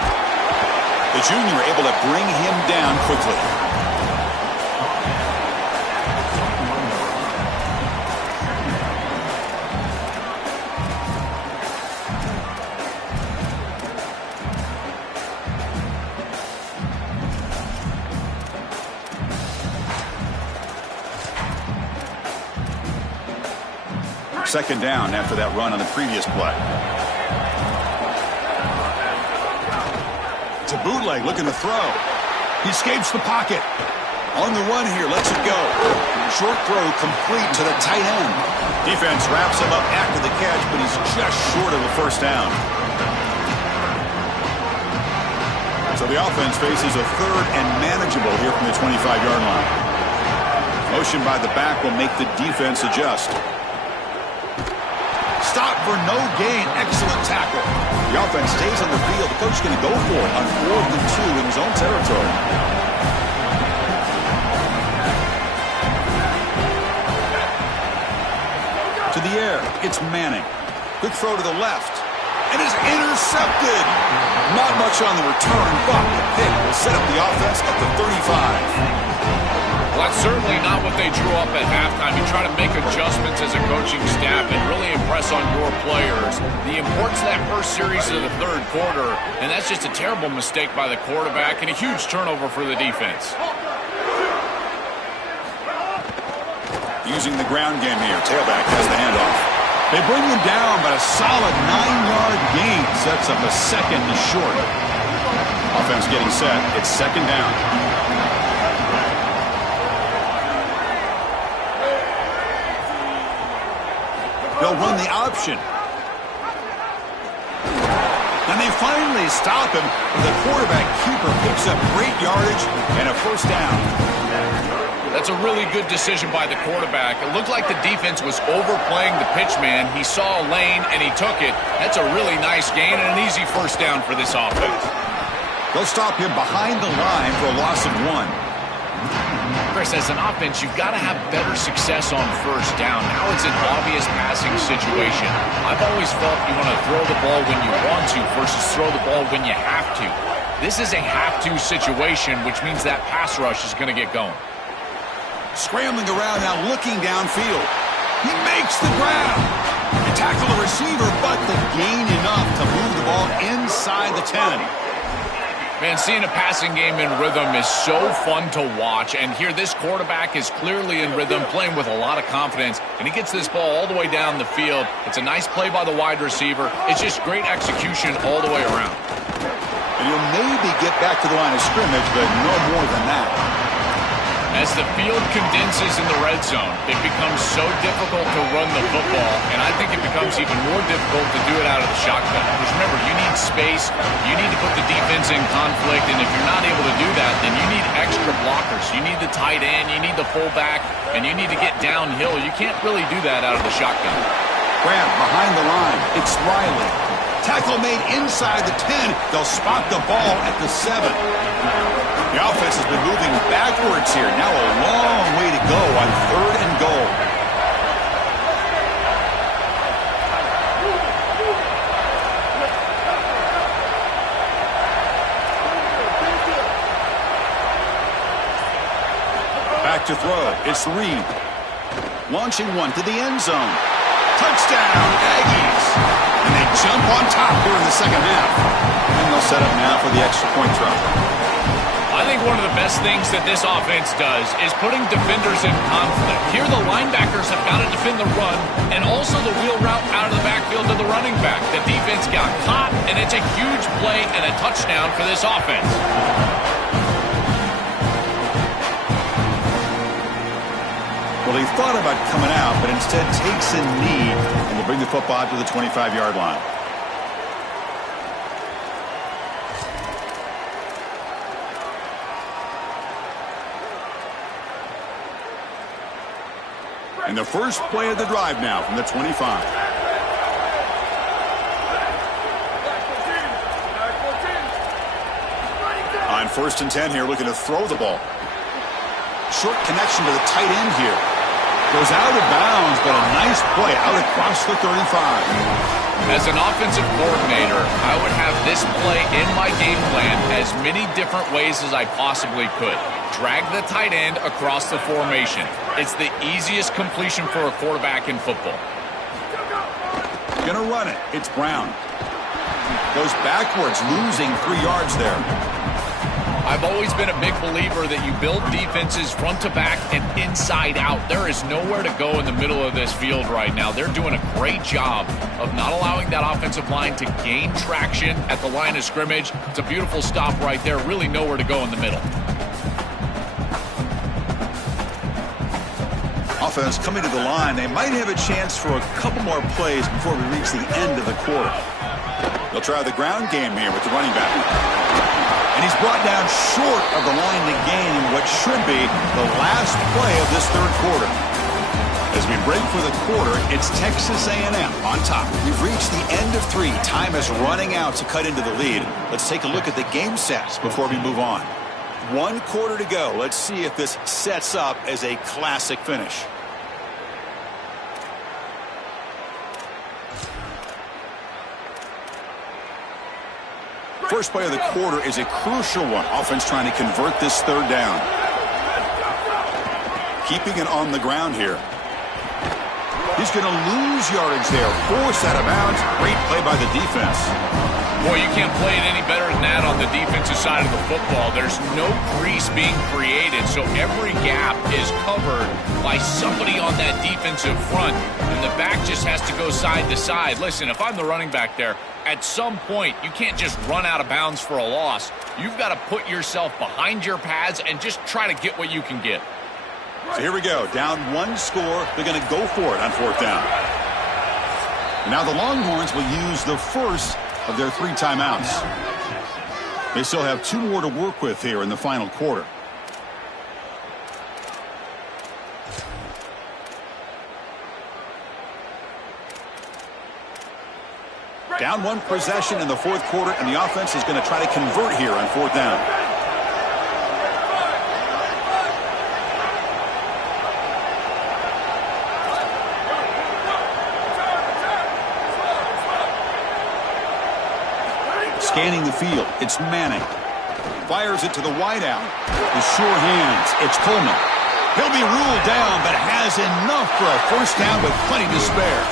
The junior able to bring him down quickly. Second down after that run on the previous play. It's a bootleg looking to throw. He escapes the pocket. On the run here, lets it go. Short throw complete to the tight end. Defense wraps him up after the catch, but he's just short of a 1st down. So the offense faces a 3rd and manageable here from the 25-yard line. Motion by the back will make the defense adjust. Stop for no gain. Excellent tackle. The offense stays on the field. The coach is going to go for it on 4th and 2 in his own territory. To the air. It's Manning. Quick throw to the left. And is intercepted. Not much on the return, but the pick will set up the offense at the 35. Well, that's certainly not what they drew up at halftime. You try to make adjustments as a coaching staff and really impress on your players. The importance of that first series of the third quarter, and that's just a terrible mistake by the quarterback and a huge turnover for the defense. Using the ground game here. Tailback has the handoff. They bring him down, but a solid 9-yard gain sets up a second and short. Offense getting set. It's second down. They'll run the option. And they finally stop him. The quarterback keeper picks up great yardage and a first down. That's a really good decision by the quarterback. It looked like the defense was overplaying the pitch man. He saw a lane and he took it. That's a really nice gain and an easy first down for this offense. They'll stop him behind the line for a loss of 1. Chris, as an offense, you've got to have better success on first down. Now it's an obvious passing situation. I've always felt you want to throw the ball when you want to versus throw the ball when you have to. This is a have-to situation, which means that pass rush is going to get going. Scrambling around now, looking downfield. He makes the grab. And tackle the receiver, but the gain enough to move the ball inside the 10. Man, seeing a passing game in rhythm is so fun to watch, and here this quarterback is clearly in rhythm, playing with a lot of confidence, and he gets this ball all the way down the field. It's a nice play by the wide receiver. It's just great execution all the way around. And he'll maybe get back to the line of scrimmage, but no more than that. As the field condenses in the red zone, it becomes so difficult to run the football, and I think it becomes even more difficult to do it out of the shotgun. Because remember, you need space, you need to put the defense in conflict, and if you're not able to do that, then you need extra blockers. You need the tight end, you need the fullback, and you need to get downhill. You can't really do that out of the shotgun. Grab behind the line. It's Riley. Tackle made inside the 10. They'll spot the ball at the 7. The offense has been moving backwards here. Now a long way to go on 3rd and goal. Back to throw. It's Reed. Launching one to the end zone. Touchdown, Aggies. And they jump on top here in the second half. And they'll set up now for the extra point try. I think one of the best things that this offense does is putting defenders in conflict. Here the linebackers have got to defend the run and also the wheel route out of the backfield to the running back. The defense got caught, and it's a huge play and a touchdown for this offense. Well, he thought about coming out, but instead takes a knee, and will bring the football to the 25-yard line. And the first play of the drive now from the 25. On 1st and 10 here, looking to throw the ball. Short connection to the tight end here. Goes out of bounds, but a nice play out across the 35. As an offensive coordinator, I would have this play in my game plan as many different ways as I possibly could. Drag the tight end across the formation. It's the easiest completion for a quarterback in football. Gonna run it. It's Brown. Goes backwards, losing 3 yards there. I've always been a big believer that you build defenses front to back and inside out. There is nowhere to go in the middle of this field right now. They're doing a great job of not allowing that offensive line to gain traction at the line of scrimmage. It's a beautiful stop right there. Really nowhere to go in the middle. Offense coming to the line. They might have a chance for a couple more plays before we reach the end of the quarter. They'll try the ground game here with the running back. And he's brought down short of the line to gain what should be the last play of this third quarter. As we break for the quarter, it's Texas A&M on top. We've reached the end of 3. Time is running out to cut into the lead. Let's take a look at the game sets before we move on. 1 quarter to go. Let's see if this sets up as a classic finish. First play of the quarter is a crucial one. Offense trying to convert this third down. keeping it on the ground here. He's going to lose yardage there. Forced out of bounds. Great play by the defense. Boy, you can't play it any better than that on the defensive side of the football. There's no crease being created, so every gap is covered by somebody on that defensive front, and the back just has to go side to side. Listen, if I'm the running back there, at some point, you can't just run out of bounds for a loss. You've got to put yourself behind your pads and just try to get what you can get. So here we go. Down one score. They're going to go for it on 4th down. Now the Longhorns will use the first of their 3 timeouts. They still have 2 more to work with here in the final quarter. Down 1 possession in the 4th quarter, and the offense is going to try to convert here on 4th down. Scanning the field, it's Manning. Fires it to the wideout. With sure hands, it's Coleman. He'll be ruled down, but has enough for a first down with plenty to spare.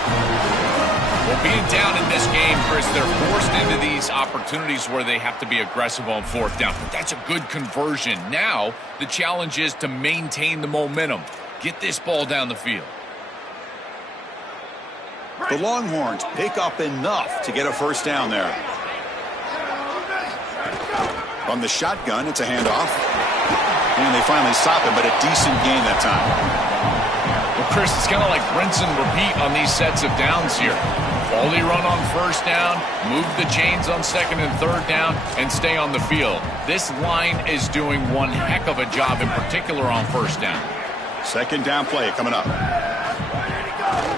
Well, being down in this game, Chris, they're forced into these opportunities where they have to be aggressive on 4th down. But that's a good conversion. Now, the challenge is to maintain the momentum. Get this ball down the field. The Longhorns pick up enough to get a first down there. From the shotgun, it's a handoff. And they finally stop him, but a decent gain that time. Well, Chris, it's kind of like rinse and repeat on these sets of downs here. Quality run on 1st down, move the chains on 2nd and 3rd down, and stay on the field. This line is doing one heck of a job, in particular on 1st down. 2nd down play coming up.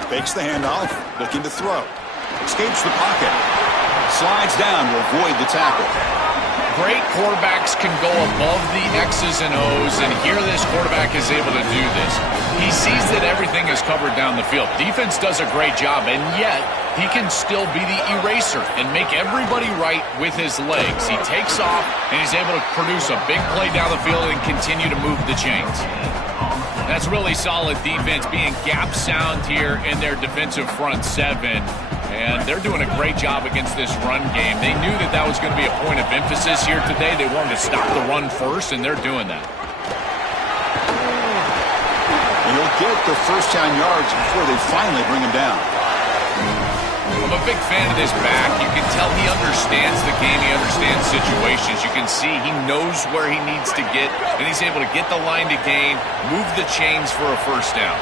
Fakes the handoff, looking to throw. Escapes the pocket. Slides down to avoid the tackle. Great quarterbacks can go above the X's and O's, and here this quarterback is able to do this. He sees that everything is covered down the field. Defense does a great job, and yet he can still be the eraser and make everybody right with his legs. He takes off, and he's able to produce a big play down the field and continue to move the chains. That's really solid defense, being gap sound here in their defensive front 7. And they're doing a great job against this run game. They knew that that was going to be a point of emphasis here today. They wanted to stop the run first, and they're doing that. And he'll get the first down yards before they finally bring him down. I'm a big fan of this back. You can tell he understands the game. He understands situations. You can see he knows where he needs to get, and he's able to get the line to gain, move the chains for a first down.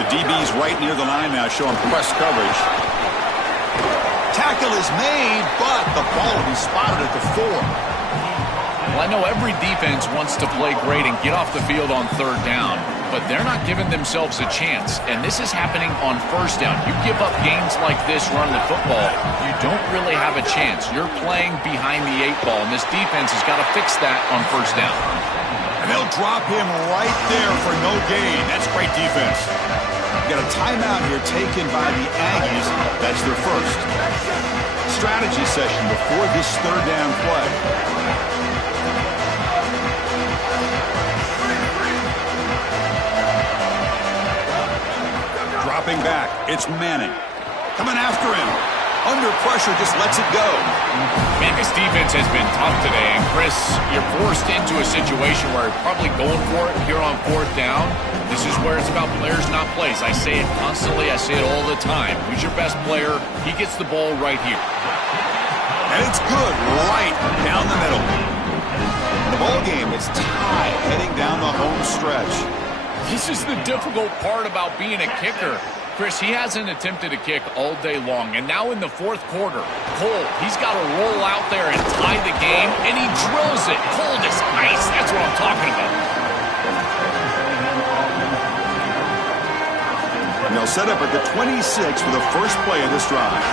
The DB's right near the line now, showing press coverage. Tackle is made, but the ball will be spotted at the 4. Well, I know every defense wants to play great and get off the field on 3rd down, but they're not giving themselves a chance, and this is happening on 1st down. You give up gains like this running the football, you don't really have a chance. You're playing behind the 8 ball, and this defense has got to fix that on 1st down. And they'll drop him right there for no gain. That's great defense. Got a timeout here taken by the Aggies. That's their first. Strategy session before this 3rd down play. Dropping back, it's Manning. Coming after him. Under pressure, just lets it go. Man, this defense has been tough today. And, Chris, you're forced into a situation where you're probably going for it here on 4th down. This is where it's about players, not plays. I say it constantly. I say it all the time. Who's your best player? He gets the ball right here. And it's good right down the middle. The ball game is tied heading down the home stretch. This is the difficult part about being a kicker. Chris, he hasn't attempted a kick all day long, and now in the 4th quarter, Cole, he's got to roll out there and tie the game, and he drills it. Cold as ice. That's what I'm talking about. And they'll set up at the 26 for the first play of this drive.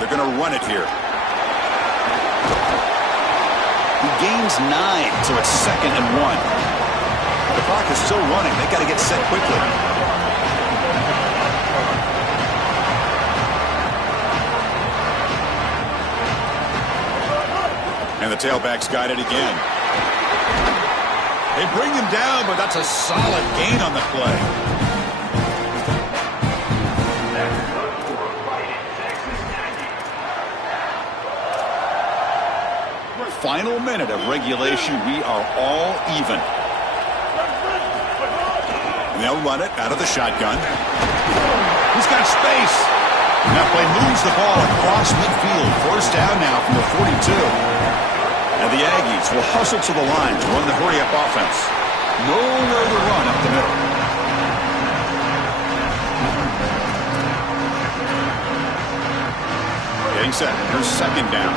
They're going to run it here. He gains 9, so it's 2nd and 1. The clock is still running. They got to get set quickly. tailback's got it again. They bring him down, but that's a solid gain on the play. Final minute of regulation. We are all even. And they'll run it out of the shotgun. He's got space. And that play moves the ball across midfield. First down now from the 42. And the Aggies will hustle to the line to run the hurry-up offense. Nowhere to run up the middle. Getting set. Here's second down.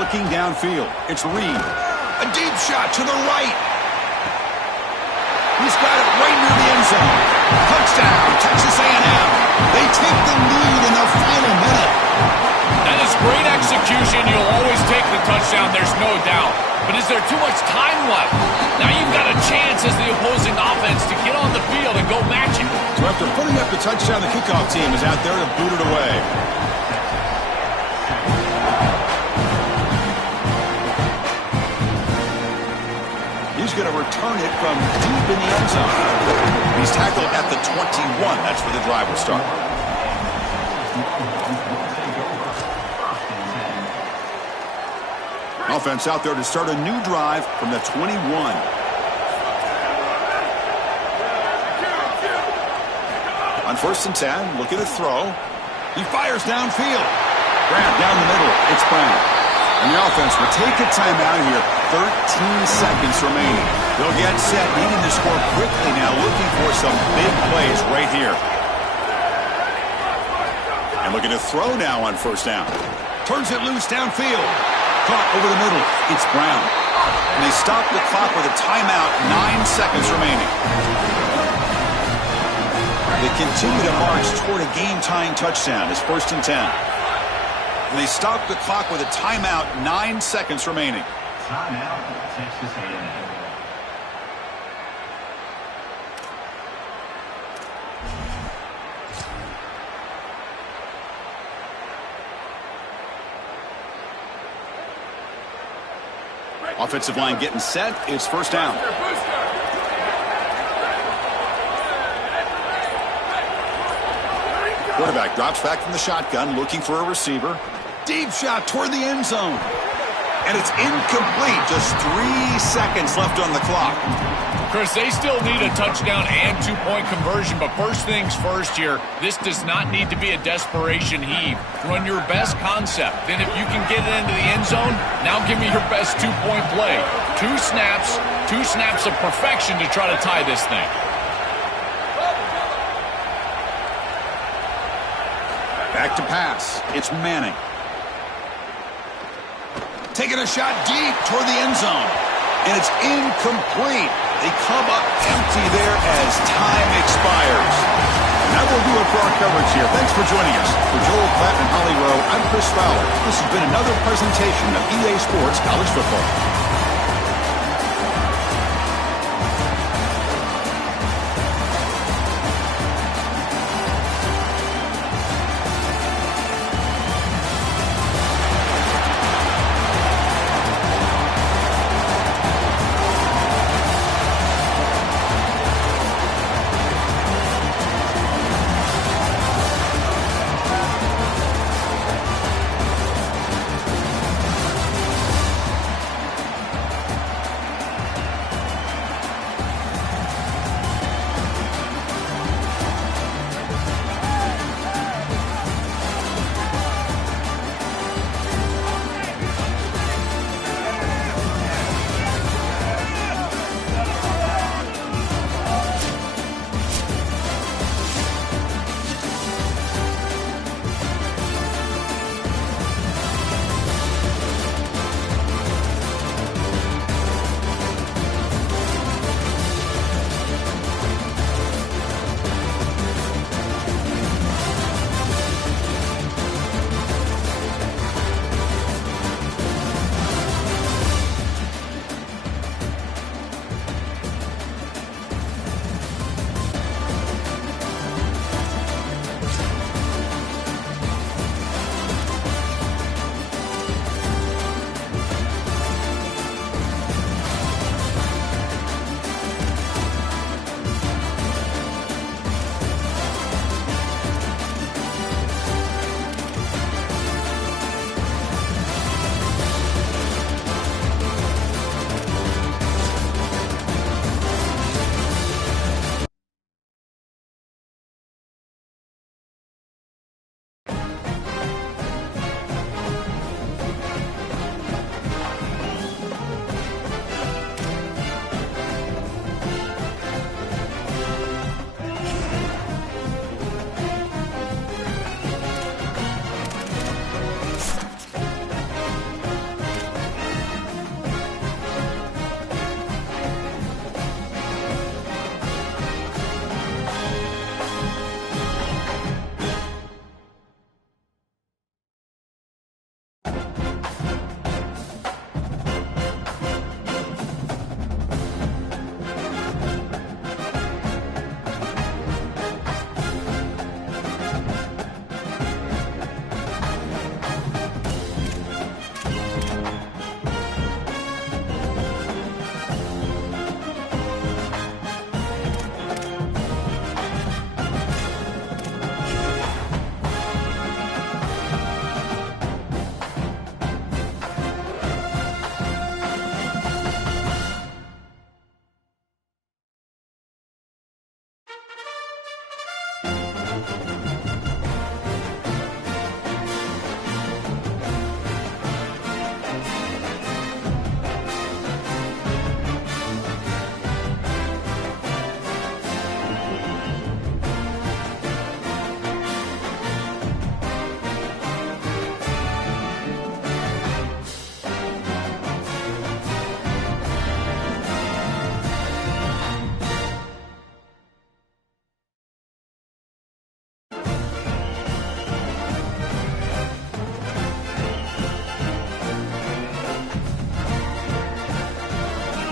Looking downfield. It's Reed. A deep shot to the right. He's got it right near the end zone. Touchdown, Texas A&M. They take the lead in the final minute. That is great execution. You'll always take the touchdown, there's no doubt. But is there too much time left? Now you've got a chance as the opposing offense to get on the field and go match it. So after putting up the touchdown, the kickoff team is out there to boot it away. He's going to return it from deep in the end zone. He's tackled at the 21. That's where the drive will start. Offense out there to start a new drive from the 21. On 1st and 10, looking to throw. He fires downfield. Grab down the middle. It's Brown. And the offense will take a timeout here. 13 seconds remaining. They'll get set, needing to score quickly now, looking for some big plays right here. And looking to throw now on 1st down. Turns it loose downfield. Caught over the middle. It's Brown. And they stop the clock with a timeout. 9 seconds remaining. They continue to march toward a game-tying touchdown. It's 1st and 10. And they stop the clock with a timeout. 9 seconds remaining. Timeout, Texas A&M. Offensive line getting set. It's 1st down. Quarterback drops back from the shotgun, looking for a receiver. Deep shot toward the end zone. And it's incomplete. Just 3 seconds left on the clock. Chris, they still need a touchdown and 2-point conversion, but first things first here, this does not need to be a desperation heave. Run your best concept. Then if you can get it into the end zone, now give me your best 2-point play. 2 snaps of perfection to try to tie this thing. Back to pass. It's Manning. Taking a shot deep toward the end zone. And it's incomplete. They come up empty there as time expires. And that will do it for our coverage here. Thanks for joining us. For Joel Platt and Holly Rowe, I'm Chris Fowler. This has been another presentation of EA Sports College Football.